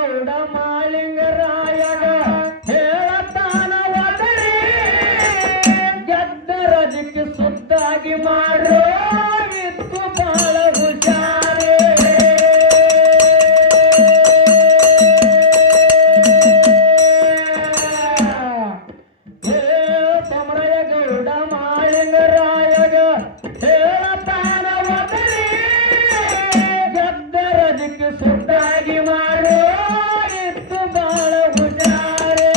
ಗೌಡ ಮಾಲಿಂಗರಾಯಗ ಹೇಳತಾನ ಒದರಿ ಗೆದ್ದರದಿಕ್ಕೆ ಸುದ್ದಾಗಿ ಮಾಡೋ ಇತ್ತು ಬಾಳ ಹುಷಾರೇ ಸಮರಯ ಗೌಡ ಮಾಲಿಂಗರಾಯಗ ಹೇಳತಾನ ಒದರಿ ಗೆದ್ದರದಿಕ್ಕೆ ಸುದ್ದಾಗಿ ಮಾಡೋ ಇತ್ತು ಬಾಳ ಹುಷಾರೇ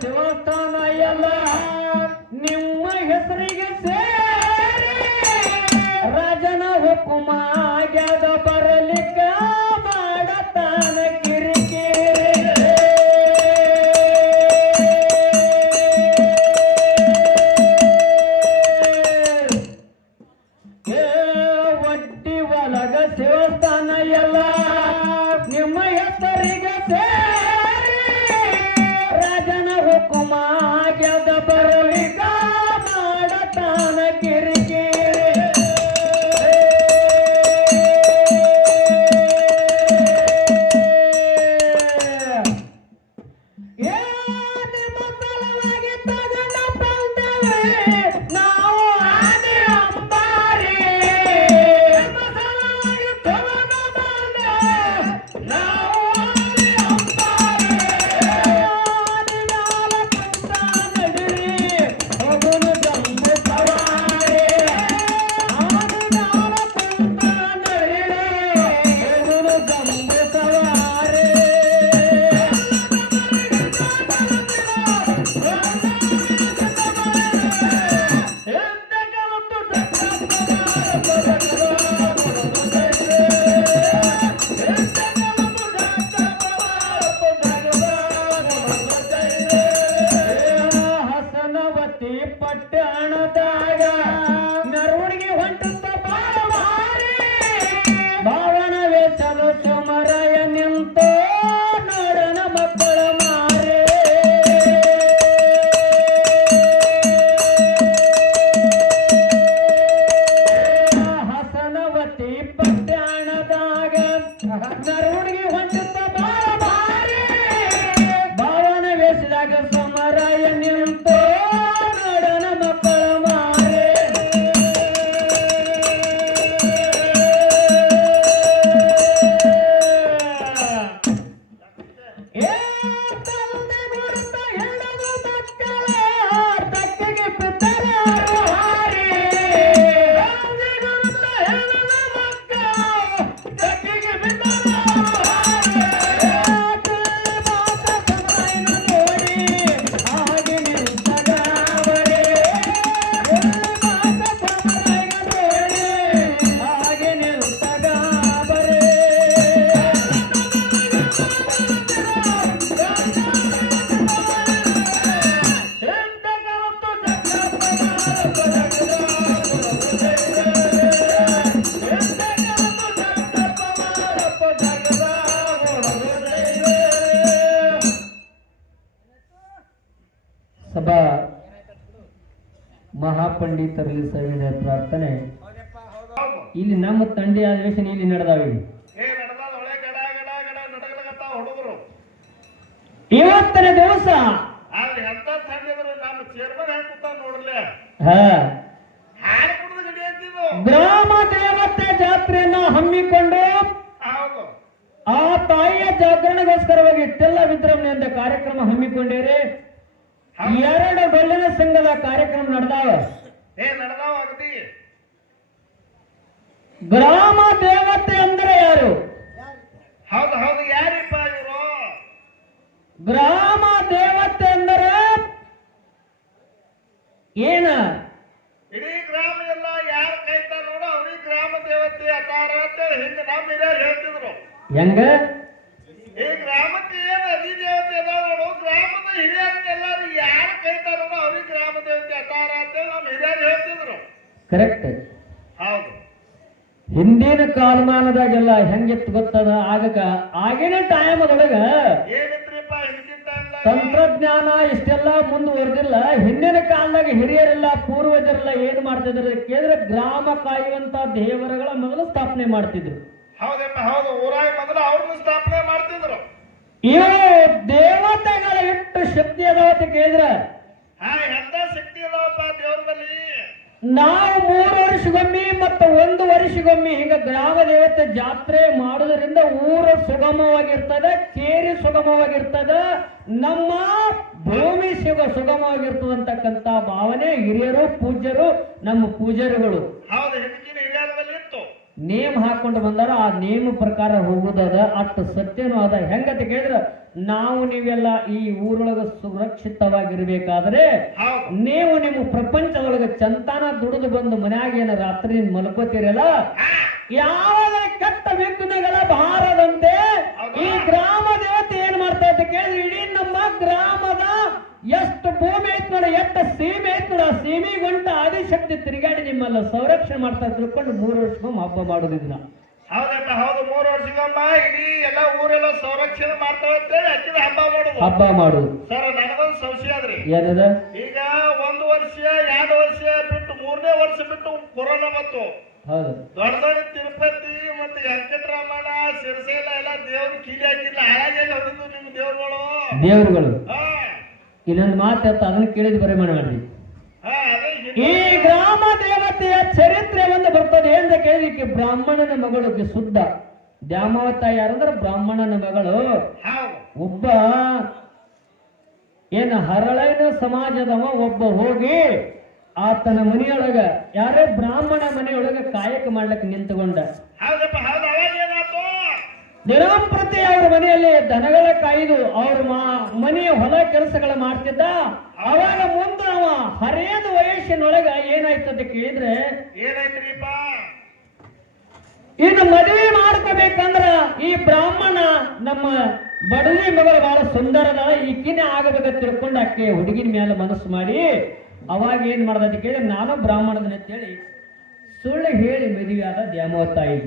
ಶಿವಸ್ಥಾನ ಎಲ್ಲ ನಿಮ್ಮ ಹೆಸರಿಗೆ ಸೇರಿ ರಾಜನ ಹುಕುಮ ಆಗ್ಯದ ಬರಲಿಕ್ಕ ಮಾಡತಾನ ಕಿರಿಕಿರಿ ಒಡ್ಡಿ ಒಳಗ ಶಿವಸ್ಥಾನ ಎಲ್ಲ ನಿಮ್ಮ ಹೆಸರಿಗೆ ಸೇರಿ ರಾಜನ ಹುಕುಮ ಆಗ್ಯದ ಬರಲಿಕ ಮಾಡತಾನ ಕಿರಿಕಿರಿ ನಿಮ್ಮ ಸಲುವಾಗಿ ತಗೊಂಡ ಬಂದವೆ ನಾವು ಆನೆ ಅಂಬಾರಿ ನಿಮ್ಮ ಸಲುವಾಗಿ ತಗೊಂಡ ಬಂದವೆ ನಾವು ಆನೆ ಅಂಬಾರಿ ಹಸನವತಿ ಪಟ್ಟಣದಾಗ ಮೆರವಣಿಗೆ ಹೊಂಟುತ್ತ ಬಾರಿ ಭಾವನ ವೇಷದ ಸಮರಯ ನಿಂತು ನೋಡನ ಮಕ್ಕಳ ಮಾರೆ ಹಸನವತಿ ಪಟ್ಟಣದಾಗ ಮೆರವಣಿಗೆ ಹೊಂಟುತ್ತ ಬಾರಿ ಭಾವನ ವೇಷದಾಗ ಸಮರಯ ನಿಂತು ನೋಡನ ಮಕ್ಕಳ ಮಾರೆ ತಂದೆ ಗುರುತ ಹೆಣ್ಣದು ಮಕ್ಕಳ ತಕ್ಕಿಗೆ ಬಿದ್ದರೆ ಹಾರಿ ತಂದೆ ಗುರುತ ಹೆಣ್ಣದು ಮಕ್ಕಳ ತಕ್ಕಿಗೆ ಬಿದ್ದರೆ ಹಾರಿ ಮಾತ ಸಮಯನ ನೋಡಿ ಹಾಗೆ ನಿಂತಗಾವರೆ ಮಾತ ಸಮಯನ ನೋಡಿ ಹಾಗೆ ನಿಂತಗಾವರೆ ಸಭಾ ಮಹಾಪಂಡಿತರಲ್ಲಿ ಸವಿನಯ ಪ್ರಾರ್ಥನೆ ಇಲ್ಲಿ ನಮ್ಮ ತಂದೆ ಅಧಿವೇಶನ ಇಲ್ಲಿ ನಡೆದಾವೆ ಇವತ್ತನೇ ದಿವಸ ಗ್ರಾಮ ದೇವತೆ ಜಾತ್ರೆಯನ್ನ ಹಮ್ಮಿಕೊಂಡು ಹೌದು ಆ ತಾಯಿಯ ಜಾಗರಣೆಗೋಸ್ಕರವಾಗಿ ಇಷ್ಟೆಲ್ಲ ವಿಜೃಂಭಣೆಯಿಂದ ಕಾರ್ಯಕ್ರಮ ಹಮ್ಮಿಕೊಂಡಿರಿ. 2 ಡೊಳ್ಳಿನ ಸಂಘದ ಕಾರ್ಯಕ್ರಮ ನಡೆದಾವ. ನಡೆದಾವ ಅಗದಿ. ಗ್ರಾಮ ದೇವತೆ ಅಂದ್ರೆ ಯಾರು? ಹೌದು ಹೌದು ಯಾರಿಪ್ಪ ಇವರು? ಗ್ರಾಮ ದೇವತೆ ಅಂದರೆ ಏನ? ಇಡೀ ಗ್ರಾಮ ಎಲ್ಲ ಯಾರು ಕೈತಾರ ನೋಡು ಅವ್ರಿಗೆ ಗ್ರಾಮ ದೇವತೆ ಅತಾರ ಅಂತ ಹಿಂದೆ ನಮ್ಮ ಹಿರಿಯರು ಹೇಳ್ತಿದ್ರು. ಹೆಂಗ? ಈ ಗ್ರಾಮಕ್ಕೆ ಏನು ಅಧಿದೇವತೆ ಅದಾವ ನೋಡು, ಗ್ರಾಮದ ಹಿರಿಯರಿಗೆಲ್ಲರೂ ಯಾರು ಕೈತಾರ ನೋಡು ಅವ್ರಿಗೆ ಗ್ರಾಮ ದೇವತೆ ಅತಾರ ಅಂತ ನಮ್ಮ ಹಿರಿಯರು ಹೇಳ್ತಿದ್ರು. ಕರೆಕ್ಟ್. ಹೌದು. ಹಿಂದಿನ ಕಾಲಮಾನದಾಗೆಲ್ಲ ಹೆಂಗಿತ್ತು ಗೊತ್ತದ? ಆಗಿನ ಟೈಮದೊಳಗ ಏನಿತ್ರಿಪ್ಪ ಹಿಂದಿನ ಟೈಮ್ದಾಗ? ತಂತ್ರಜ್ಞಾನ ಇಷ್ಟೆಲ್ಲ ಮುಂದುವರೆದಿಲ್ಲ. ಹಿಂದಿನ ಕಾಲದಾಗ ಹಿರಿಯರೆಲ್ಲ ಪೂರ್ವಜರೆಲ್ಲ ಏನ್ ಮಾಡ್ತಿದ್ರು ಕೇಳಿದ್ರೆ ಗ್ರಾಮ ಕಾಯುವಂತ ದೇವರುಗಳ ಮೊದಲು ಸ್ಥಾಪನೆ ಮಾಡ್ತಿದ್ರು. ಹೌದಪ್ಪ ಹೌದು. ಊರಾಗ ಮೊದಲು ಅವ್ರನ್ನ ಸ್ಥಾಪನೆ ಮಾಡ್ತಿದ್ರು. ಇವು ದೇವತೆಗಳ ಎಷ್ಟು ಶಕ್ತಿ ಅದಾವ ಅಂತ ಕೇಳಿದ್ರ ಎಂತ ಶಕ್ತಿ ಅದಾವಪ್ಪ ದೇವ್ರ ಬಲ್ಲಿ. ನಾವು 3 ವರ್ಷಗೊಮ್ಮೆ ಮತ್ತು 1 ವರ್ಷಗೊಮ್ಮೆ ಹಿಂಗ ಗ್ರಾಮ ದೇವತೆ ಜಾತ್ರೆ ಮಾಡೋದ್ರಿಂದ ಊರು ಸುಗಮವಾಗಿರ್ತದೆ, ಕೇರಿ ಸುಗಮವಾಗಿರ್ತದೆ, ನಮ್ಮ ಭೂಮಿ ಸುಗಮವಾಗಿರ್ತದೆ ಅಂತಕ್ಕಂಥ ಭಾವನೆ ಹಿರಿಯರು ಪೂಜ್ಯರು ನಮ್ಮ ಪೂಜಾರಿಗಳು ಹೌದು ಹಿಂದಿನ ಹಿರಿಯರಲ್ಲಿ ಇತ್ತು. ನೇಮ್ ಹಾಕೊಂಡು ಬಂದಾರ. ಆ ನೇಮ ಪ್ರಕಾರ ಹೋಗುದದ ಅಷ್ಟು ಸತ್ಯನೂ ಅದ. ಹೆಂಗಂತ ಕೇಳಿದ್ರ ನಾವು ನೀವೆಲ್ಲ ಈ ಊರೊಳಗ ಸುರಕ್ಷಿತವಾಗಿರ್ಬೇಕಾದ್ರೆ ನೀವು ನಿಮ್ಮ ಪ್ರಪಂಚದೊಳಗೆ ಚಂತಾನ ದುಡಿದು ಬಂದು ಮನ್ಯಾಗ ಏನ ರಾತ್ರಿ ಮಲ್ಕೋತಿರಲ್ಲ, ಯಾವ ಕೆಟ್ಟ ವಿಘ್ನಗಳ ಬಾರದಂತೆ ಈ ಗ್ರಾಮ ದೇವತೆ ಏನ್ ಮಾಡ್ತಾ ಅಂತ ಕೇಳಿದ್ರೆ ಇಡೀ ನಮ್ಮ ಗ್ರಾಮದ ಎಷ್ಟು ಭೂಮಿ ಐತ್ ನೋಡ, ಎಷ್ಟು ಸೀಮೆ ಐತ್ ನೋಡ, ಆ ಸೀಮೆ ಗಂಟ ಆದಿಶಕ್ತಿ ತಿರುಗಾಡಿ ನಿಮ್ಮಲ್ಲ ಸಂರಕ್ಷಣೆ ಮಾಡ್ತಾ ತಿಳ್ಕೊಂಡು 3 ವರ್ಷಕ್ಕೊಮ್ಮೆ ಹಬ್ಬ ಮಾಡೋದಿಲ್ಲ. ಹೌದಪ್ಪ ಹೌದು. 3 ವರ್ಷಕ್ಕೊಮ್ಮ ಇಡೀ ಎಲ್ಲ ಊರೆಲ್ಲ ಸಂರಕ್ಷಣೆ ಮಾಡ್ತಾವಂತೇಳಿ ಅಕ್ಕಿದ ಹಬ್ಬ ಮಾಡುದು. ಸರ್ ನನಗೊಂದು ಸಂಶಯ ಆದ್ರಿ. ಏನದ? ಈಗ 1 ವರ್ಷ 2 ವರ್ಷ ಬಿಟ್ಟು 3ನೇ ವರ್ಷ ಬಿಟ್ಟು ಕೊರೋನಾ ಬಂತು. ಹೌದು. ದೊಡ್ಡ ದೊಡ್ಡ ತಿರುಪತಿ ಮತ್ತೆ ವೆಂಕಟರಮಣ ಸಿರಸೇಲ ಎಲ್ಲ ದೇವ್ರ ಕೀಲಿ ಹಾಕಿಲ್ಲ. ಹಾಳಾಗಿ ಹೊಡೆದು ನಿಮ್ಮ ದೇವ್ರುಗಳು. ಇನ್ನೊಂದು ಮಾತು ಅದನ್ನ ಕೇಳಿದ್ ಬರೀ ಮಾಡ್ರಿ. ಈ ಗ್ರಾಮ ದೇವತೆಯ ಚರಿತ್ರೆ ಒಂದು ಬರ್ತದೆ ಅಂತ ಕೇಳಿಕ್ಕೆ ಬ್ರಾಹ್ಮಣನ ಮಗಳು ಶುದ್ಧ ದ್ಯಾಮವತ ಯಾರಂದ್ರೆ ಬ್ರಾಹ್ಮಣನ ಮಗಳು. ಒಬ್ಬ ಏನು ಹರಳೈನ ಸಮಾಜದವ ಒಬ್ಬ ಹೋಗಿ ಆತನ ಮನೆಯೊಳಗ ಯಾರೇ ಬ್ರಾಹ್ಮಣ ಮನೆಯೊಳಗ ಕಾಯಕ ಮಾಡ್ಲಿಕ್ಕೆ ನಿಂತುಕೊಂಡ. ದಿನಂಪ್ರತಿ ಅವ್ರ ಮನೆಯಲ್ಲಿ ದನಗಳ ಕಾಯ್ದು ಅವ್ರ ಮನೆಯ ಹೊಲ ಕೆಲಸಗಳ ಮಾಡ್ತಿದ್ದ. ಅವಾಗ ಮುಂದೆ ಅವ ಹರಿಯದ ವಯಸ್ಸಿನೊಳಗ ಏನಾಯ್ತು ಅಂತ ಕೇಳಿದ್ರೆ ಏನಾಯ್ತ್ರಿಪ್ಪ, ಇನ್ನು ಮದುವೆ ಮಾಡ್ಕೋಬೇಕಂದ್ರ ಈ ಬ್ರಾಹ್ಮಣ ನಮ್ಮ ಬಡವಿ ಮಗಳು ಬಹಳ ಸುಂದರದ ಈಕಿನೇ ಆಗಬೇಕ ತಿಳ್ಕೊಂಡು ಆಕೆ ಹುಡುಗಿನ ಮೇಲೆ ಮನಸ್ಸು ಮಾಡಿ ಅವಾಗ ಏನ್ ಮಾಡ್ದ ಅಂತ ಕೇಳಿದ್ರೆ ನಾನು ಬ್ರಾಹ್ಮಣದನ್ನ ಅಂತೇಳಿ ಸುಳ್ಳು ಹೇಳಿ ಮದುವೆ ಆದ ದ್ಯಾಮವ್ವ ತಾಯಿ.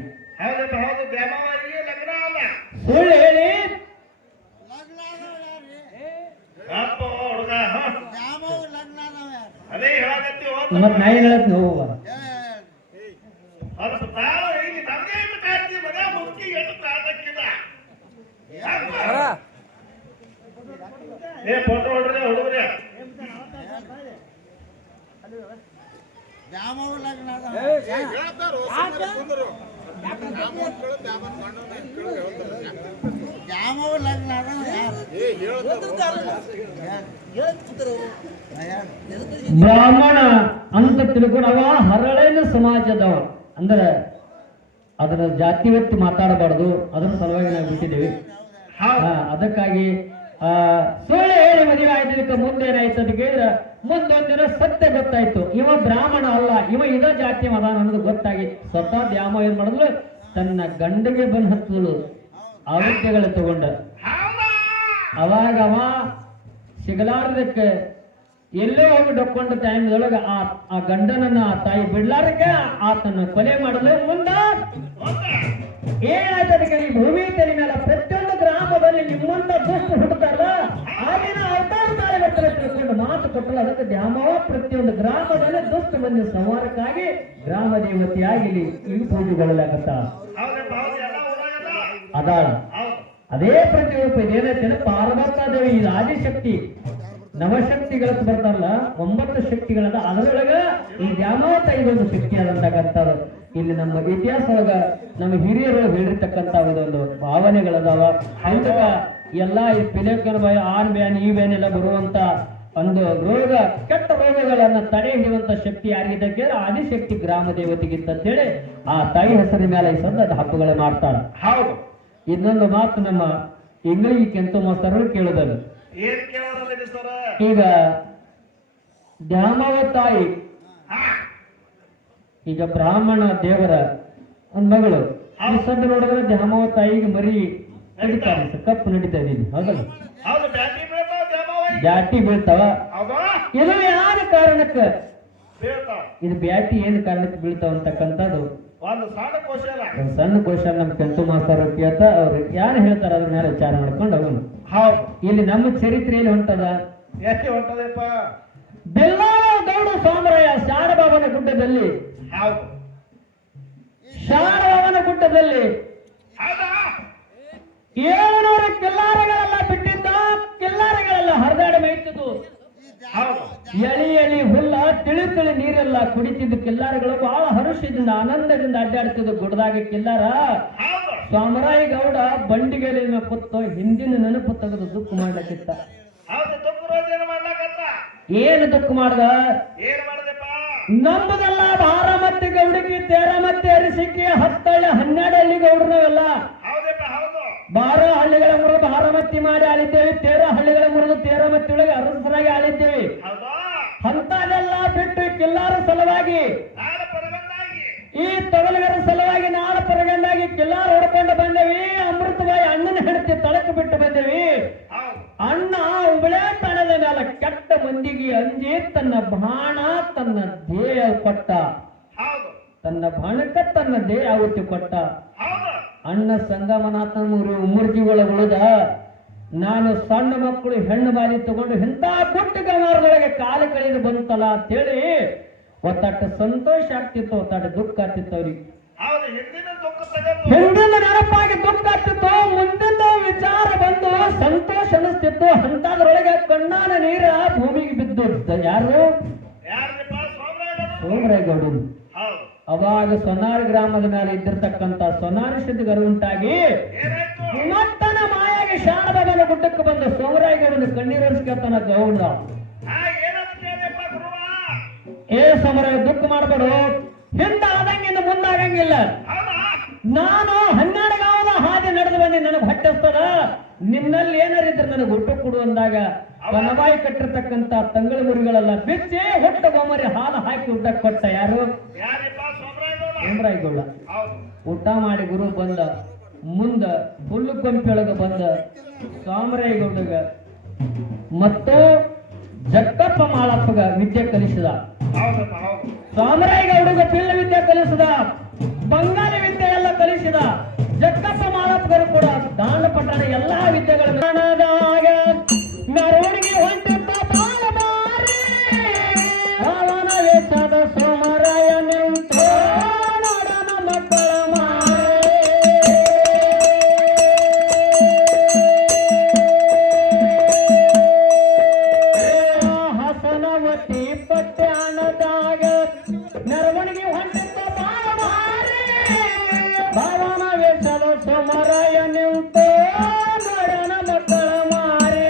ಸುಳ್ಳು ಹೇಳಿ ಮತ್ ನಾ ಏನ್ ಹೇಳತ್ ಹೋಗುವ ಬ್ರಾಹ್ಮಣ ಅಂತ ತಿಳ್ಕೊಂಡವ ಹರಳೈನ ಸಮಾಜದವ ಅಂದ್ರೆ ಅದರ ಜಾತಿ ವ್ಯಕ್ತಿ ಮಾತಾಡಬಾರ್ದು. ಅದರ ಸಲುವಾಗಿ ನಾವು ಬಿಟ್ಟಿದ್ದೀವಿ. ಅದಕ್ಕಾಗಿ ಸುಳ್ಳು ಹೇಳಿ ಮದುವೆ ಆಯ್ತು. ಮುಂದೆ ಏನಾಯ್ತು ಅಂತ ಕೇಳಿದ್ರೆ ಮುಂದೊಂದಿನ ಸತ್ಯ ಗೊತ್ತಾಯ್ತು, ಇವ ಬ್ರಾಹ್ಮಣ ಅಲ್ಲ, ಇವ ಇದ ಜಾತಿ ಅದಾನ ಅನ್ನೋದು ಗೊತ್ತಾಗಿತ್ತು. ಸ್ವತಃ ದ್ಯಾಮ ಏನ್ ಮಾಡಿದ್ಲು, ತನ್ನ ಗಂಡಿಗೆ ಬಂದು ಹತ್ತಲು ಆರೋಗ್ಯಗಳು ತಗೊಂಡ. ಅವಾಗ ಅವ ಸಿಗಲಾರದಕ್ಕೆ ಎಲ್ಲೇ ಹೋಗಿ ಡೊಕ್ಕೊಂಡ ಟೈಮ್ದೊಳಗ ಆ ಗಂಡನನ್ನ ಆ ತಾಯಿ ಬಿಡ್ಲಾರಕ್ಕೆ ಆತನ ಕೊಲೆ ಮಾಡಲು ಮುಂದ ಏನಾಯ್ತದಕ್ಕೆ ಈ ಭೂಮಿ ತೆರಿ ಮೇಲೆ ಪ್ರತಿಯೊಂದು ಗ್ರಾಮದಲ್ಲಿ ನಿಮ್ಮಂತ ದುಷ್ಟ ಹುಟ್ಟುತ್ತಾರಲ್ಲ ಆಗಿನ ಅವತಾರ ತಾಳಿಗಟ್ಟಲೆ ತಿಳ್ಕೊಂಡು ಮಾತು ಕೊಟ್ಟಲ್ಲ. ಅದಕ್ಕೆ ದ್ಯಾಮವ ಪ್ರತಿಯೊಂದು ಗ್ರಾಮದಲ್ಲಿ ದುಷ್ಟ ಮಂದಿ ಸಂಹಾರಕ್ಕಾಗಿ ಗ್ರಾಮ ದೇವತೆಯಾಗಿ ಈ ಪೂಜೆಗೊಳ್ಳಲಾಗತ್ತ ಅದಾಳ. ಅದೇ ಪ್ರತಿರೂಪ ಇದೇನೈತೆ ಪಾರ್ವತಾ ದೇವಿ, ಇದು ಆದಿಶಕ್ತಿ. ನವಶಕ್ತಿಗಳಂತ ಬರ್ತಾರಲ್ಲ 9 ಶಕ್ತಿಗಳದ ಅದರೊಳಗ ಈ ದ್ಯಾಮವತ ಇದೊಂದು ಶಕ್ತಿ ಆದಂತಕ್ಕಂಥದ್ದು. ಇಲ್ಲಿ ನಮ್ಮ ಇತಿಹಾಸ ಒಳಗ ನಮ್ಮ ಹಿರಿಯರು ಹೇಳಿರ್ತಕ್ಕಂಥ ಒಂದೊಂದು ಭಾವನೆಗಳದಾವ. ಅದಕ್ಕ ಎಲ್ಲಾ ಈ ಪಿಲೇಕನ್ ಭಯ, ಆನ್ ಬ್ಯಾನ್, ಈ ಬ್ಯಾನ್ ಎಲ್ಲ ಬರುವಂತ ಒಂದು ರೋಗ, ಕೆಟ್ಟ ರೋಗಗಳನ್ನ ತಡೆ ಹಿಡಿಯುವಂತ ಶಕ್ತಿ ಯಾರಿಗಿದೆ ಕೇಳಿ ಆದಿಶಕ್ತಿ ಗ್ರಾಮ ದೇವತೆಗಿಂತ ಅಂತೇಳಿ ಆ ತಾಯಿ ಹೆಸರಿನ ಮೇಲೆ ಈ ಸದ್ದ ಹಬ್ಬಗಳು ಮಾಡ್ತಾರ. ಹೌದು. ಇನ್ನೊಂದು ಮಾತು ನಮ್ಮ ಇಂಗ್ಲಿಷ್ ಕೆಂಚು ಮಾಸ್ತರು ಕೇಳಿದರು. ಏನ್ ಕೇಳೋದ್ರಿ ಸರ? ಈಗ ದ್ಯಾಮವ ತಾಯಿ, ಈಗ ಬ್ರಾಹ್ಮಣ ದೇವರ ಒಂದ್ ಮಗಳು ಈ ಸದ್ದ ನೋಡಿದ್ರೆ ದ್ಯಾಮವ ತಾಯಿಗೆ ಮರಿ ನಡೀತಾರೆ, ಕಪ್ಪು ನಡೀತಾ ಇದೀನಿ. ಹೌದಲ್ಲ? ಹೌದು. ಬ್ಯಾಟಿ ಬೀಳ್ತಾವ ದ್ಯಾಮವ್ವ. ಬ್ಯಾಟಿ ಬೀಳ್ತಾವ. ಹೌದಾ? ಇದು ಯಾವ ಕಾರಣಕ್ಕೆ ಬೀಳ್ತಾವ? ಇದು ಬ್ಯಾಟಿ ಏನ್ ಕಾರಣಕ್ಕೆ ಬೀಳ್ತಾವ ಅಂತಕ್ಕಂಥದ್ದು ಒಂದು ಸಣ್ಣ ಕೋಶಲ, ಒಂದು ಸಣ್ಣ ಕ್ವಶನ್ ನಮ್ಮ ಕೆಂಚು ಮಾಸ್ತರ್ ಕೇಳ್ತಾ ಅವ್ರು ಯಾರು ಹೇಳ್ತಾರ ಅದ್ರ ಮೇಲೆ ವಿಚಾರ ಮಾಡ್ಕೊಂಡು ಅವನು. ಹೌದು. ಇಲ್ಲಿ ನಮ್ಮ ಚರಿತ್ರೆಯಲ್ಲಿ ಹೊಂಟದ. ಎಷ್ಟು ಹೊಂಟದಪ್ಪ? ಬೆಲ್ಲಾಳ ಗೌಡ ಸೋಮರಾಯ ಶಾರಬಾಬನ ಗುಡ್ಡದಲ್ಲಿ, ಹೌದು, ಶಾರಬಾಬನ ಗುಡ್ಡದಲ್ಲಿ ಹೌದಾ? 700 ಕಿಲ್ಲಾರಗಳೆಲ್ಲ ಬಿಟ್ಟಿದ್ದ, ಕಿಲ್ಲಾರಗಳೆಲ್ಲ ಹರಿದಾಡ ಮೇಯ್ತಿದ್ದು. ಹೌದು. ಎಳಿ ಎಳಿ ಹುಲ್ಲ, ತಿಳಿ ತಿಳಿ ನೀರೆಲ್ಲ ಕುಡಿತಿದ್ದು ಕಿಲ್ಲಾರಗಳು ಬಹಳ ಹರುಷದಿಂದ ಆನಂದದಿಂದ ಅಡ್ಡಾಡ್ತಿದ್ದು ಗುಡ್ಡದಾಗ ಕಿಲ್ಲಾರ. ಹೌದು. ಸೋಮರಾಯ ಗೌಡ ಬಂಡಿಗೆಲಿನ ಕೂತು ಹಿಂದಿನ ನೆನಪು ತೆಗೆದು ದುಃಖ ಮಾಡ್ಲಕ್ಕಿತ್ತ. ಹೌದು. ದುಃಖ ರೋಜ ಏನ್ ಮಾಡ್ಲಾಕತ್ತ? ಏನು ದುಃಖ ಮಾಡ್ದ? ಏನ್ ಮಾಡದಪ್ಪ? ನಮ್ಮದೆಲ್ಲ ಬಾರಾಮತಿ ಗೌಡಿಗೆ, ತೇರಾಮತಿ ಅರಿಸಿಕೆ, 10 ಹಳ್ಳಿ 12 ಹಳ್ಳಿ ಗೌಡ್ರವೆಲ್ಲ ಹೌದಪ್ಪ. ಹೌದು. 12 ಹಳ್ಳಿಗಳ ಮುರಿದು ಬಾರಾಮತಿ ಮಾಡಿ ಆಳಿದ್ದೇವೆ, 13 ಹಳ್ಳಿಗಳ ಮುರಿದು ತೇರಾಮತಿ ಒಳಗೆ ಅರಸರಾಗಿ ಆಳಿದ್ದೇವೆ. ಹೌದಾ? ಅಂತದೆಲ್ಲ ಬಿಟ್ಟು ಕಿಲ್ಲಾರ ಸಲುವಾಗಿ, ನಾಡ ಪರಗನ್ನಾಗಿ, ಈ ತೊಗಲಗರ ಸಲುವಾಗಿ ನಾಡ ಪರಗಂದಾಗಿ ಕಿಲ್ಲಾರ ಹೊಡ್ಕೊಂಡು ಬಂದೇವಿ. ಅಮೃತವಾಯಿ ಅಣ್ಣನ ಹೆಂಡತಿ ತಳಕು ಬಿಟ್ಟು ಬಂದೇವಿ. ಹೌದು. ಅಣ್ಣ ಉಬಳೆ ತಣದ ಮೇಲೆ ಕೆಟ್ಟ ಮಂದಿಗೆ ಅಂಜಿ ತನ್ನ ಬಾಣ ತನ್ನ ದೇಹ ಕೊಟ್ಟ. ಹೌದು. ತನ್ನ ಬಾಣಕ್ಕ ತನ್ನ ದೇಹ ಆಹುತಿ ಕೊಟ್ಟ. ಹೌದು. ಅಣ್ಣ ಸಂಗಮನಾಥನ ಮೂರ್ತಿಗಳ ಉಳಿದ. ನಾನು ಸಣ್ಣ ಮಕ್ಕಳು ಹೆಣ್ಣು ಬಾಲಿ ತಗೊಂಡು ಇಂಥ ಪುಟ್ಟ ಗಮಾರದೊಳಗೆ ಕಾಲು ಕಳೆದು ಬಂತಲ್ಲ ಅಂತೇಳಿ ಒತ್ತಟ್ಟು ಸಂತೋಷ ಆಗ್ತಿತ್ತು, ಒತ್ತಟ್ಟು ದುಃಖ ಆಗ್ತಿತ್ತು ಅವ್ರಿಗೆ. ಹೌದು. ಹಿಂದಿನ ದುಃಖ ತೆಗೆದು ಹಿಂದಿನ ನೆನಪಾಗಿ ದುಃಖ ಆಗ್ತಿತ್ತು, ಮುಂದಿನ ವಿಚಾರ ಬಂದು ಸಂತೋಷ ಅನಿಸ್ತಿತ್ತು. ಅಂತದ್ರೊಳಗೆ ಕಣ್ಣಾನ ನೀರ ಭೂಮಿಗೆ ಬಿದ್ದು. ಯಾರು? ಯಾರಪ್ಪ? ಸೋಮರಾಯ ಗೌಡರು. ಹೌದು. ಅವಾಗ ಸೊನಾರ್ ಗ್ರಾಮದ ಮೇಲೆ ಇದ್ದಿರ್ತಕ್ಕಂಥ ಸೊನಾರಿ ಸಿದ್ಧಗರು ಉಂಟಾಗಿ ಏನಾಯ್ತು? ಮತ್ತನ ಮಾಯಾಗಿ ಶಾರಬಾಬನ ಗುಡ್ಡಕ್ಕೆ ಬಂದ ಸೋಮರಾಯ ಗೌಡನ ಕಣ್ಣೀರಸ್ಕೇತನ ಗೌಡ. ಏನಂತ ಕೇಳಿದಪ್ಪ ಗುರುವ? ಏ ಸೋಮರಾಯ, ದುಃಖ ಮಾಡಬೇಡು, ಹಿಂದ ಆದಂಗಿಂದ ಮುಂದಾಗಂಗಿಲ್ಲ. ಹೌದಾ? ನಾನು 12 ಗಾವದ ಹಾದಿ ನಡೆದು ಬಂದಿ, ನನಗೆ ಹೊಟ್ಟೆಸ್ತದ. ನಿನ್ನಲ್ಲಿ ಏನಾರಿದ್ರೆ ನನಗೆ ಊಟ ಕೊಡು ಅಂದಾಗ ಬನಬಾಯಿ ಕಟ್ಟಿರ್ತಕ್ಕಂಥ ತಂಗಳ ಮುರಿಗಳೆಲ್ಲ ಬಿಚ್ಚಿ ಹೊಟ್ಟ ಗೊಮ್ಮರಿ ಹಾಲು ಹಾಕಿ ಊಟ ಕೊಟ್ಟ. ಯಾರು? ಯಾರಪ್ಪ? ಸೋಮರಾಯ ಗೌಡ. ಸೋಮರಾಯ ಗೌಡ. ಹೌದು. ಊಟ ಮಾಡಿ ಗುರು ಬಂದ ಮುಂದ ಹುಲ್ಲು ಗೊಂಪೆಯೊಳಗ ಬಂದ ಸೋಮರಾಯ ಗೌಡಗ ಮತ್ತು ಜಕ್ಕಪ್ಪ ಮಾಳಪ್ಪಗ ವಿದ್ಯೆ ಕಲಿಸಿದ. ಹೌದಪ್ಪ. ಹೌದು. ಸೋಮರಾಯ ಗೌಡಗ ಪಿಳ್ಳ ವಿದ್ಯೆ ಕಲಿಸಿದ, ಬಂಗಾಲಿ ವಿದ್ಯೆ ಎಲ್ಲ ಕಲಿಸಿದ. ಜಕ್ಕಪ್ಪ ಮಾಳಪ್ಪಗರು ಕೂಡ ದಾಂಡ ಪಟ್ಟಣ ಎಲ್ಲಾ ವಿದ್ಯೆಗಳ ಮೆರವಣಿಗೆ ಹೊಂಟಿದ್ದ ಬಾಲ ಬಾರಿ ಅವನ ವೇಷದ ಸೋಮರಾಯ ನಿಂತು ನೋಡನ ಮಕ್ಕಳ ಮಾರೆ. ಹಸನವತಿ ಪಟ್ಯಾಣದಾಗ ಮೆರವಣಿಗೆ ಹೊಂಟಿದ್ದ ಬಾಲ ಬಾರಿ ಭಾವನ ವೇಷದ ಸೋಮರಾಯ ನಿಂತು ನೋಡನ ಮಕ್ಕಳ ಮಾರೆ.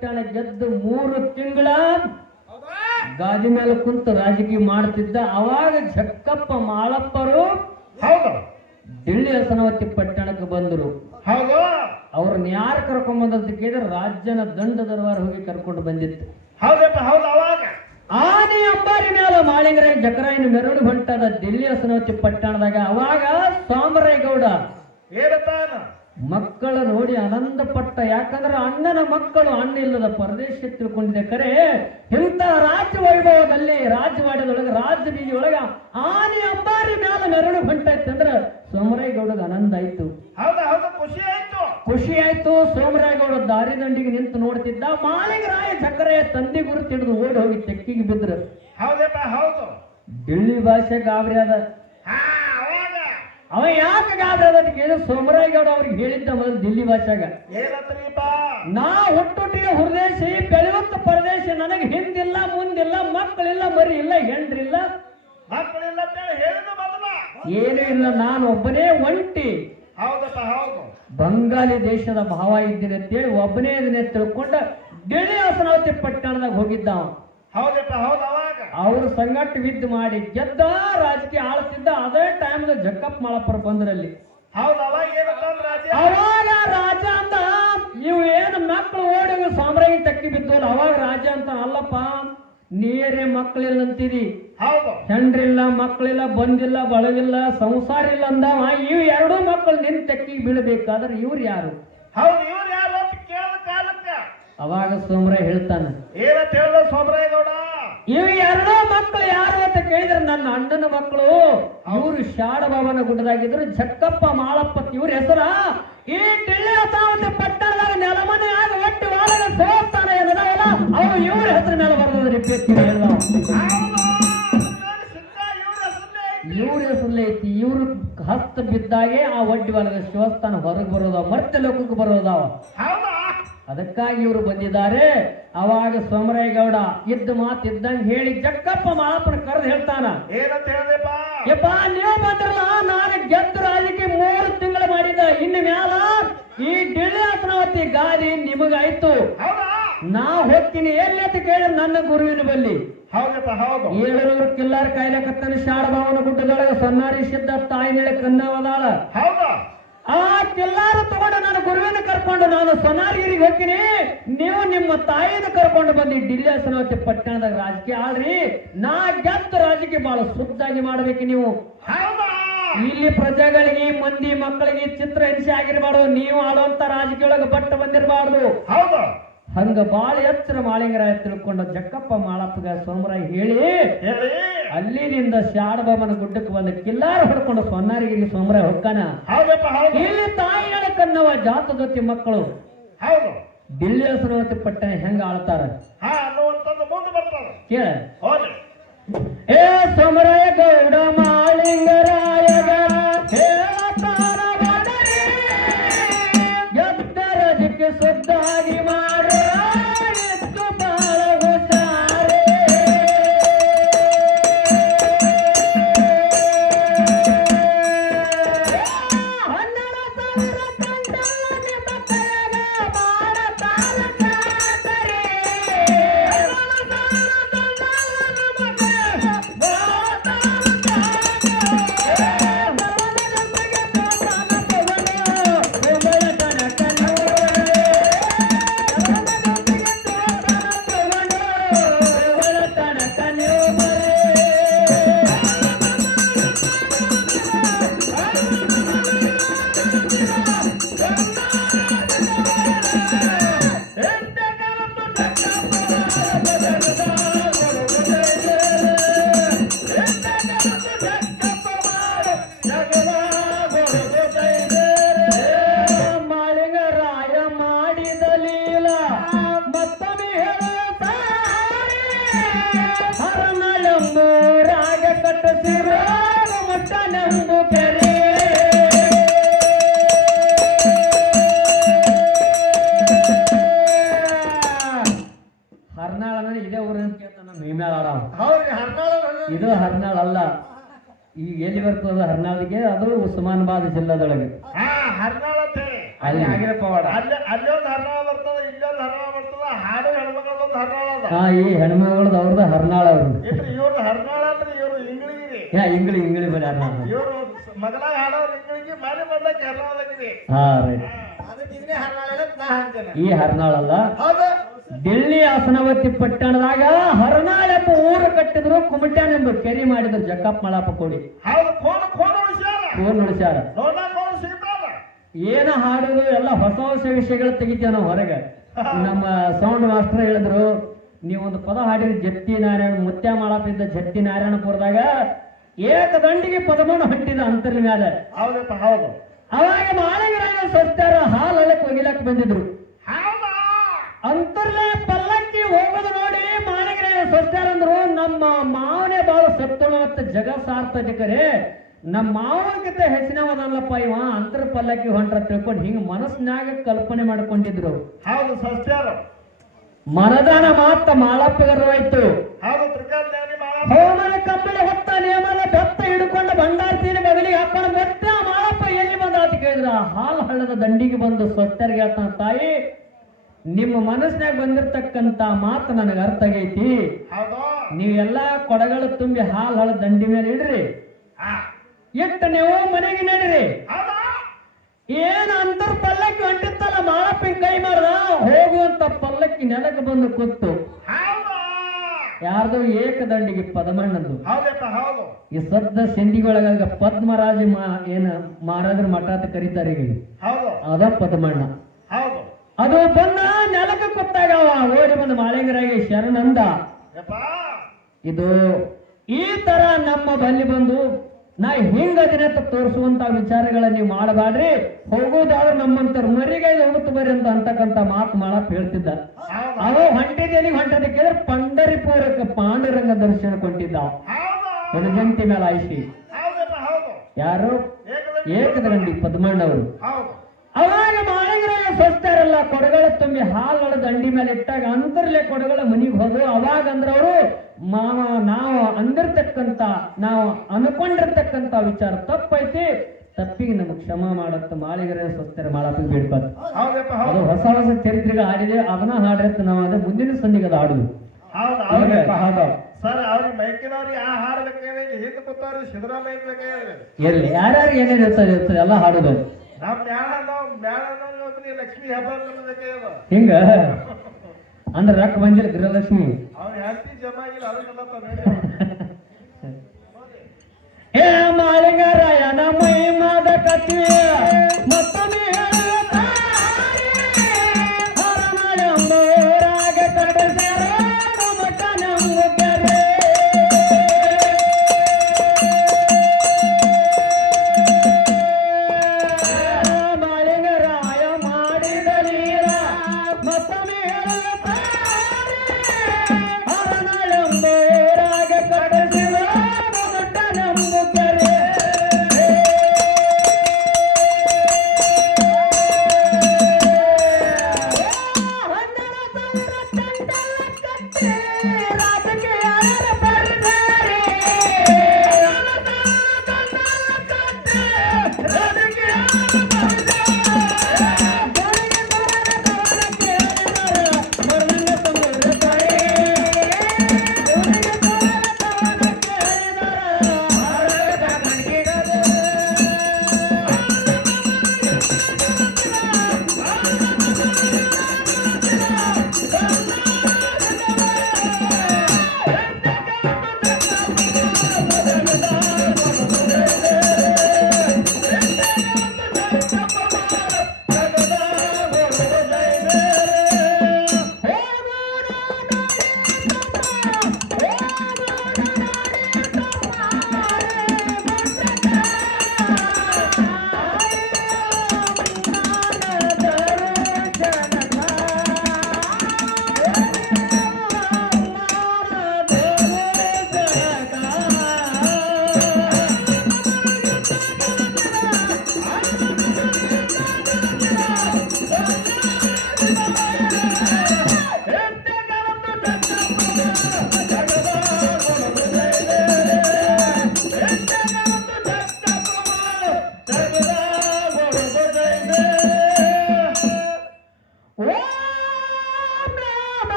ಪಟ್ಟಣ ಗೆದ್ದು 3 ತಿಂಗಳ ಗಾದಿ ಮೇಲೆ ಕುಂತು ರಾಜಕೀಯ ಮಾಡ್ತಿದ್ದ. ಅವಾಗ ಜಕ್ಕಪ್ಪ ಮಾಳಪ್ಪರು ಹೌದು ದಿಳ್ಳಿ ಹಸನಾವತಿ ಪಟ್ಟಣಕ್ಕೆ ಬಂದರು. ಹೌದು ಅವ್ರನ್ನ ಯಾರು ಕರ್ಕೊಂಡ್ ಬಂದಂತ ಕೇಳಿದ್ರೆ ರಾಜ್ಯನ ದಂಡ ದರ್ಬಾರ ಹೋಗಿ ಕರ್ಕೊಂಡು ಬಂದಿತ್ತು. ಹೌದಪ್ಪ ಹೌದು. ಅವಾಗ ಆನೆ ಅಂಬಾರಿ ಮೇಲೆ ಮಾಳಿಂಗರಾಯ ಜಕರಾಯನ ಮೆರವಣಿಗೆ ಹೊಂಟದ ದಿಲ್ಲಿ ಹಸನಾವತಿ ಪಟ್ಟಣದಾಗ. ಅವಾಗ ಸೋಮರಾಯಗೌಡ ಏನಪ್ಪ ಮಕ್ಕಳು ನೋಡಿ ಆನಂದ ಪಟ್ಟ. ಯಾಕಂದ್ರೆ ಅಣ್ಣನ ಮಕ್ಕಳು ಅಣ್ಣ ಇಲ್ಲದ ಪರದೇಶ ತಿಳ್ಕೊಂಡಿದ್ದೆ. ಕರೆ ಇಂಥ ರಾಜ್ಯ ವೈಭವದಲ್ಲಿ ರಾಜವಾಡ್ಯದೊಳಗೆ ರಾಜ್ಯ ಬೀದಿಯೊಳಗ ಆನೆ ಅಂಬಾರಿ ಮೇಲೆ ಮೆರವಣಿಗೆ ಹೊಂಟೈತೆ ಅಂದ್ರೆ ಸೋಮರಾಯಗೌಡಗೆ ಆನಂದ ಆಯ್ತು. ಹೌದು ಹೌದು ಖುಷಿ ಆಯ್ತು. ಖುಷಿ ಆಯ್ತು. ಸೋಮರಾಯಗೌಡ ದಾರಿ ದಂಡಿಗೆ ನಿಂತು ನೋಡ್ತಿದ್ದ. ಮಾಳಿಂಗರಾಯ ಜಕರಾಯ ತಂದೆ ಗುರು ತಿಳಿದು ಓಡಿ ಹೋಗಿ ತೆಕ್ಕಿಗೆ ಬಿದ್ರು. ಹೌದಪ್ಪ ಹೌದು. ದಿಳ್ಳಿ ಭಾಷೆ ಗಾಬರಿ ಅದ. ಅವ ಯಾಕೆ ಗಾಬರಿ ಅದ ಅಂತ ಕೇಳಿದ್ರೆ ಸೋಮರಾಯಗೌಡ ಅವ್ರಿಗೆ ಹೇಳಿದ್ದ ಮೊದಲು ದಿಲ್ಲಿ ಭಾಷೆಗ, ನಾ ಹುಟ್ಟುಟ್ಟಿಗೆ ಹುರ್ದೇಶಿ ಬೆಳೆಯುತ್ತ ಪರದೇಶ, ನನಗೆ ಹಿಂದಿಲ್ಲ ಮುಂದಿಲ್ಲ ಮಕ್ಕಳಿಲ್ಲ ಮರಿ ಇಲ್ಲ ಹೆಂಡ್ರಿಲ್ಲ ಏನೂ ಇಲ್ಲ, ನಾನು ಒಬ್ಬನೇ ಒಂಟಿ. ಹೌದಪ್ಪ ಹೌದು. ಬಂಗಾಲಿ ದೇಶದ ಭಾವ ಇದ್ದೀನಿ ಅಂತೇಳಿ ಒಬ್ಬನೇ ಇದನ್ನೇ ತಿಳ್ಕೊಂಡ ದಿಳ್ಳಿ ಹಸನಾವತಿ ಪಟ್ಟಣದಾಗ ಹೋಗಿದ್ದ. ಹೌದಪ್ಪ ಹೌದು. ಅವಾಗ ಅವ್ರ ಸಂಗಟ ವಿದ್ದ ಮಾಡಿ ಗೆದ್ದ, ರಾಜಕೀಯ ಆಳ್ತಿದ್ದ. ಅದೇ ಟೈಮ್ ಜಕ್ಕಪ್ಪ ಮಾಳಪ್ಪರು ಬಂದ್ರಲ್ಲಿ. ಹೌದು. ಅವಾಗ ರಾಜ ಅಂತ ಇವು ಏನು ಮಕ್ಕಳು ಓಡಿ ಸಾಮ್ರಾಜ್ಯ ತಕ್ಕಿ ಬಿದ್ದವಲ್ಲ, ಅವಾಗ ರಾಜ ಅಂತ ಅಲ್ಲಪ್ಪ, ನೀರೇ ಮಕ್ಕಳಿಲ್ಲ ಅಂತೀರಿ, ಹೌದು, ಹೆಂಡ್ರಿಲ್ಲ ಮಕ್ಕಳಿಲ್ಲ ಬಂದಿಲ್ಲ ಬಳಗಿಲ್ಲ ಸಂಸಾರ ಇಲ್ಲ ಅಂದವ. ಇವು 2 ಮಕ್ಕಳು ನಿನ್ ತೆಕ್ಕಿಗೆ ಬೀಳ್ಬೇಕಾದ್ರೆ ಇವ್ರು ಯಾರು? ಹೌದು, ಇವ್ರು ಯಾರು ಅಂತ ಕೇಳಿದ ಕಾಲಕ್ಕ ಅವಾಗ ಸೋಮರಾಯ ಹೇಳ್ತಾನ, ಏನಂತ ಹೇಳಿದ ಸೋಮರಾಯಗೌಡ, ಇವು 2 ಮಕ್ಕಳು ಯಾರು ಅಂತ ಕೇಳಿದ್ರೆ ನನ್ನ ಅಣ್ಣನ ಮಕ್ಕಳು. ಇವರು ಶಾಡಬಾಬನ ಗುಡ್ಡದಾಗಿದ್ರು, ಜಕ್ಕಪ್ಪ ಮಾಳಪ್ಪ ಇವ್ರ ಹೆಸರ. ಈ ದಿಳ್ಳಿ ಹಸನಾವತಿ ಪಟ್ಟಣದಾಗ ನೆಲಮನೆ ಆಗ ಒಟ್ಟು ವಾರದ ದೇವಸ್ಥಾನ ಏನದಾವಲ್ಲ ಅವು ಇವ್ರ ಹೆಸರ ಮೇಲೆ ಬರ್ತದ್ರಿ. ಇವ್ರ ಹೆಸರಲ್ಲೇ ಐತಿ. ಇವ್ರು ಹಸ್ತ ಬಿದ್ದಾಗೆ ಆ ಒಡ್ಡಿ ವಾಲದ ಶಿವಸ್ಥಾನ ಹೊರಗೆ ಬರೋದಾವ, ಮರ್ತ್ಯ ಲೋಕಕ್ಕೆ ಬರೋದಾವ. ಅದಕ್ಕಾಗಿ ಇವರು ಬಂದಿದ್ದಾರೆ. ಅವಾಗ ಸೋಮರಾಯಗೌಡ ಇದ್ದ ಮಾತು ಇದ್ದಂಗೆ ಹೇಳಿ ಜಕ್ಕಪ್ಪ ಮಾಳಪ್ಪನ ಕರೆದು ಹೇಳ್ತಾನ, ಏನಂತ ಹೇಳಿದೆಪ್ಪ, ಯಪ್ಪ ನೀವು ಬಂದ್ರಲ್ಲ, ನಾನು ಗೆದ್ದು ರಾಜಕೀಯ 3 ತಿಂಗಳು ಮಾಡಿದ, ಇನ್ನು ಮ್ಯಾಲ ಈ ದಿಳ್ಳಿ ಹಸನಾವತಿ ಗಾದಿ ನಿಮಗಾಯ್ತು. ನಾ ಹೋಗ್ತೀನಿ ಎಲ್ಲಿ ಅಂತ ಕೇಳಿದ್ರೆ ನನ್ನ ಗುರುವಿನ ಬಲ್ಲಿ. ಹೌದಪ್ಪ ಹೌದು. 700 ಕಿಲ್ಲಾರ ಕಾಯ್ಲಕತ್ತನ ಶಾಡಬಾವನ ಗುಡ್ಡದೊಳಗ ಸೊನ್ನಾರಿ ಸಿದ್ಧ ತಾಯಿ ನೆಲೆ ಕನ್ನವದಾಳ. ಹೌದು. ಆ ಕಿಲ್ಲಾರು ತಗೊಂಡು ನನ್ನ ಗುರುವಿನ ಕರ್ಕೊಂಡು ನಾನು ಸೊನ್ನಾರಿಗಿರಿಗೆ ಹೋಗ್ತೀನಿ, ನೀವು ನಿಮ್ಮ ತಾಯಿನ ಕರ್ಕೊಂಡು ಬಂದು ದಿಳ್ಳಿ ಹಸನಾವತಿ ಪಟ್ಟಣದಾಗ ರಾಜಕೀಯ ಆಳ್ರಿ. ನಾ ಗೆದ್ದ ರಾಜಕೀಯ ಬಹಳ ಶುದ್ಧಾಗಿ ಮಾಡ್ಬೇಕು. ನೀವು ಇಲ್ಲಿ ಪ್ರಜೆಗಳಿಗೆ ಮಂದಿ ಮಕ್ಕಳಿಗೆ ಚಿತ್ರ ಹಿಂಸೆ ಆಗಿರಬಾರ್ದು, ನೀವು ಆಡುವಂತ ರಾಜಕೀಯೊಳಗೆ ಬಟ್ಟ ಬಂದಿರಬಾರ್ದು. ಹೌದು. ಹಂಗ ಬಾಳ ಎತ್ತರ ಮಾಳಿಂಗರಾಯ ತಿಳ್ಕೊಂಡ ಜಕ್ಕಪ್ಪ ಮಾಳಪ್ಪಗ ಸೋಮರಾಯ ಹೇಳಿ ಅಲ್ಲಿನಿಂದ ಶಾಡಬಾಬನ ಗುಡ್ಡಕ್ಕೆ ಬಂದ ಕಿಲ್ಲಾರ ಹೊಡ್ಕೊಂಡು ಸೊನ್ನಾರಿಗಿರಿಗೆ ಸೋಮರಾಯ ಹೊಕ್ಕಾನ. ಇಲ್ಲಿ ತಾಯಿಗಳ ಕನ್ನವ ಜಾತದೊತ್ತಿ ಮಕ್ಕಳು ದಿಳ್ಳಿ ಹಸನಾವತಿ ಪಟ್ಟಣ ಹೆಂಗ ಆಳ್ತಾರ ಕೇಳ. ಏ ಸೋಮರಾಯ ಗೌಡ ಮಾಳಿಂಗರಾಯಗ ಹೇಳ್ತಾರ ಬಡರಿ, ಗೆದ್ದ ರಾಜಕೀಯ ಸುದ್ದಾಗಿ ಮಾಡ ಇದು ಹರ್ನಾಳ ಅಲ್ಲ, ಈ ಎಲ್ಲಿ ಬರ್ತದ ಹರ್ನಾಳಿಗೆ, ಅದು ಉಸ್ಮಾನಾಬಾದ್ ಜಿಲ್ಲಾದೊಳಗೆ ಹರ್ನಾಳ ಅಲ್ಲಿ ಆಗಿರಪ್ಪ. ಅಲ್ಲೊಂದು ಹರ್ನಾಳ ಬರ್ತದ, ಇಲ್ಲೊಂದು ಹರ್ನಾಳ ಬರ್ತದ, ಒಂದು ಹರ್ನಾಳ ಅದ. ಹಾ ಈ ಹೆಣ್ಮಗಳದ ಅವ್ರದ ಹರ್ನಾಳ ಅವ್ರದ್ದು. ಇಲ್ರಿ ಇವ್ರದ್ದು ಹರ್ನಾಳ ಅಂದ್ರೆ ಇವ್ರು ಇಂಗ್ಳಿಗಿರಿ. ಇಂಗ್ಳಿ ಬರೀ ಹರ್ನಾಳ. ಇವ್ರು ಮಗಲಾಗ ಹಾಡೋರು ಇಂಗ್ಳಿಗೆ ಮನೆ ಬಂದಕ್ಕೆ ಹರ್ನಾಳದಾಗಿದೆ. ಹಾ ರೈಟ್. ಅದಕ್ಕೆ ಇದನ್ನೇ ಹರ್ನಾಳ ಹೇಳಕ್ ನಾ ಹೇಳ್ತೇನೆ. ಈ ಹರ್ನಾಳ ಅಲ್ಲ, ಹೌದು. ದಿಲ್ಲಿ ಹಸನವತಿ ಪಟ್ಟಣದಾಗ ಹರನಾಳ ಎಂಬ ಊರು ಕಟ್ಟಿದ್ರು, ಕುಮಟ್ಯಾನ್ ಎಂಬ ಕೆರಿ ಮಾಡಿದ್ರು ಜಕ್ಕಪ್ಪ ಮಳಪ್ಪ ಕೊಡಿ. ಹೌದು. ಕೋಣ ಉಳಿಸ್ಯಾರ. ಕೋನ್ ಉಳಿಸ್ಯಾರ. ನೋಡಾಕ ಕೋಣ ಸಿಗ್ತಾರ. ಏನ ಹಾಡುದು ಎಲ್ಲ ಹೊಸ ಹೊಸ ವಿಷಯಗಳು ತೆಗಿತೀವಿ ನಾವು ಹೊರಗೆ. ನಮ್ಮ ಸೌಂಡ್ ಮಾಸ್ಟರ್ ಹೇಳಿದ್ರು, ನೀವೊಂದು ಪದ ಹಾಡಿದ ಜತ್ತಿ ನಾರಾಯಣ ಮುತ್ಯ ಮಾಳಪ್ಪ ಇದ್ದ ಜತ್ತಿ ನಾರಾಯಣಪುರದಾಗ ಏಕದಂಡಿಗೆ ಪದಮಣ್ಣು ಹಟ್ಟಿದ ಅಂತರ್ಲಿ ಮ್ಯಾಲ. ಹೌದಪ್ಪ ಹೌದು. ಅವಾಗ ಮಾಳಂಗರಾಯ ಸತ್ಯಾರ ಹಾಲು ಹಳಕ್ ಒಗಿಲಕ್ ಬಂದಿದ್ರು. ಅಂತರ್ಲೆ ಪಲ್ಲಕ್ಕಿ ಹೋಗೋದು ನೋಡಿ ಮಾಳಂಗರಾಯ ಸತ್ಯಾರ ಅಂದ್ರು, ನಮ್ಮ ಮಾವನೇ ಬಾಳ ಸತ್ತೋಣ ಅಂತ ಜಗ ಸಾರ್ತದೆ ಕರೆ, ನಮ್ಮ ಮಾವನಕ್ಕಿಂತ ಹೆಚ್ಚಿನವದಲ್ಲಪ್ಪ ಇವ ಅಂತರ ಪಲ್ಲಕ್ಕಿ ಹೊಂಟ್ರ ತಿಳ್ಕೊಂಡು ಹಿಂಗ ಮನಸ್ಸಿನಾಗ ಕಲ್ಪನೆ ಮಾಡ್ಕೊಂಡಿದ್ರು. ಹೌದು ಸತ್ಯಾರ. ಮನದಾನ ಮಾತ ಮಾಳಪ್ಪಗರವಾಯ್ತು. ಹೌದು. ತ್ರಿಕಾಲ ಹೋಮನ ಕಂಬಳಿ ಹೊತ್ತ ನೇಮನ ಬೆತ್ತ ಹಿಡ್ಕೊಂಡು ಭಂಡಾರತಿನ ಬಗಲಿಗೆ ಹಾಕೊಂಡು ಮತ್ತೆ ಮಾಳಪ್ಪ ಎಲ್ಲಿ ಬಂದ ಅಂತ ಕೇಳಿದ್ರ, ಹಾಲು ಹಳ್ಳದ ದಂಡಿಗೆ ಬಂದು ಸತ್ಯರ್ಗೆ ಹೇಳ್ತಾನ, ತಾಯಿ ನಿಮ್ಮ ಮನಸ್ಸಿನಾಗ ಬಂದಿರ್ತಕ್ಕಂತ ಮಾತು ನನಗೆ ಅರ್ಥ ಆಗೈತಿ. ನೀವೆಲ್ಲಾ ಕೊಡಗಳು ತುಂಬಿ ಹಾಲು ಹಳ್ಳದ ದಂಡಿ ಮೇಲೆ ಇಡ್ರಿ, ಇಟ್ಟು ನೀವು ಮನೆಗೆ ನಡೀರಿ. ಏನ್ ಅಂತರ್ ಪಲ್ಲಕ್ಕಿ ಹೊಂಟಿತ್ತಲ್ಲ ಮಾಳಪ್ಪಿನ ಕೈ ಮಾಡ್ದ, ಹೋಗುವಂತ ಪಲ್ಲಕ್ಕಿ ನೆಲಕ್ಕೆ ಬಂದು ಕೂತು ಯಾರ್ದು ಏಕದಂಡಿಗೆ ಪದಮಣ್ಣಂದು. ಈ ಸದ್ದ ಸಿಂಧಿಗೊಳಗ ಪದ್ಮರಾಜ ಏನ ಮಾರಾದ್ರ ಮಠ ಅಂತ ಕರೀತಾರೆ ಈಗ, ಅದ ಪದಮಣ್ಣ. ಅದು ಬಂದ ನೆಲಕ್ಕೆ ಕೂತಾಗ ಓಡಿ ಬಂದು ಮಾಳಿಂಗರಾಗಿ ಶರಣಂದ, ಇದು ಈ ತರ ನಮ್ಮ ಬಲ್ಲಿ ಬಂದು ನಾ ಹಿಂಗದಿನ ತೋರಿಸುವಂತ ವಿಚಾರಗಳ ನೀವು ಮಾಡಬಾಡ್ರಿ, ಹೋಗುವುದಾದ್ರೆ ನಮ್ಮಂತರ ಮರಿಗೈದು ಹೋಗುತ್ತ ಬರ್ರಿ ಅಂತ ಅಂತಕ್ಕಂತ ಮಾತು ಮಾಳಪ್ಪ ಹೇಳ್ತಿದ್ದ. ಅವ ಹೊಂಟಿದ್ದೇನೆ ಹೊಂಟದ ಕೇಳಿದ್ರೆ ಪಂಡರಿಪುರಕ್ಕೆ ಪಾಂಡುರಂಗ ದರ್ಶನ ಕೊಟ್ಟಿದ್ದ ಜಂತಿ ಮೇಲೆ ಆಯ್ಸಿ. ಯಾರು? ಏಕದಂಡಿ ಪದ್ಮಣ್ಣವರು. ಅವಾಗ ಮಾಳಿಂಗರಾಯ ಸ್ವಸ್ಥರಲ್ಲ ಕೊಡಗಳ ತುಂಬಿ ಹಾಲು ದಂಡಿ ಮೇಲೆ ಇಟ್ಟಾಗ ಅಂತರ್ಲೆ ಕೊಡಗಳ ಮನಿಗೆ ಹೋದ್ರು. ಅವಾಗ ಅಂದ್ರವರು ಮಾವ ನಾವು ಅಂದಿರ್ತಕ್ಕಂತ ನಾವು ಅನ್ಕೊಂಡಿರ್ತಕ್ಕಂತ ವಿಚಾರ ತಪ್ಪೈತಿ, ತಪ್ಪಿಗೆ ನಮಗ್ ಕ್ಷಮ ಮಾಡತ್ತ ಮಾಳಿಂಗರಾಯ ಸ್ವಸ್ಥರ ಮಾಳಪ್ಪಿಗೆ ಬೇಡ್ಬಾರ್ದು. ಅದು ಹೊಸ ಹೊಸ ಚರಿತ್ರೆಗಳು ಹಾಡಿದೆ, ಅದನ್ನ ಹಾಡಿರತ್ತ ನಾವು ಅದೇ ಮುಂದಿನ ಸಂದಿಗದ ಹಾಡುದು. ಇರ್ಲಿ ಯಾರ್ಯಾರು ಏನೇನು ಇರ್ತದೆ ಎಲ್ಲ ಹಾಡುದು. ಹಿಂಗ ಅಂದ್ರೆ ರೊಕ್ಕ ಬಂದಿಲ್ಲ ಗೃಹಲಕ್ಷ್ಮಿ. ಹೇ ಮಾಳಿಂಗರಾಯನ ಮಹಿಮಾದ ಕಥೆ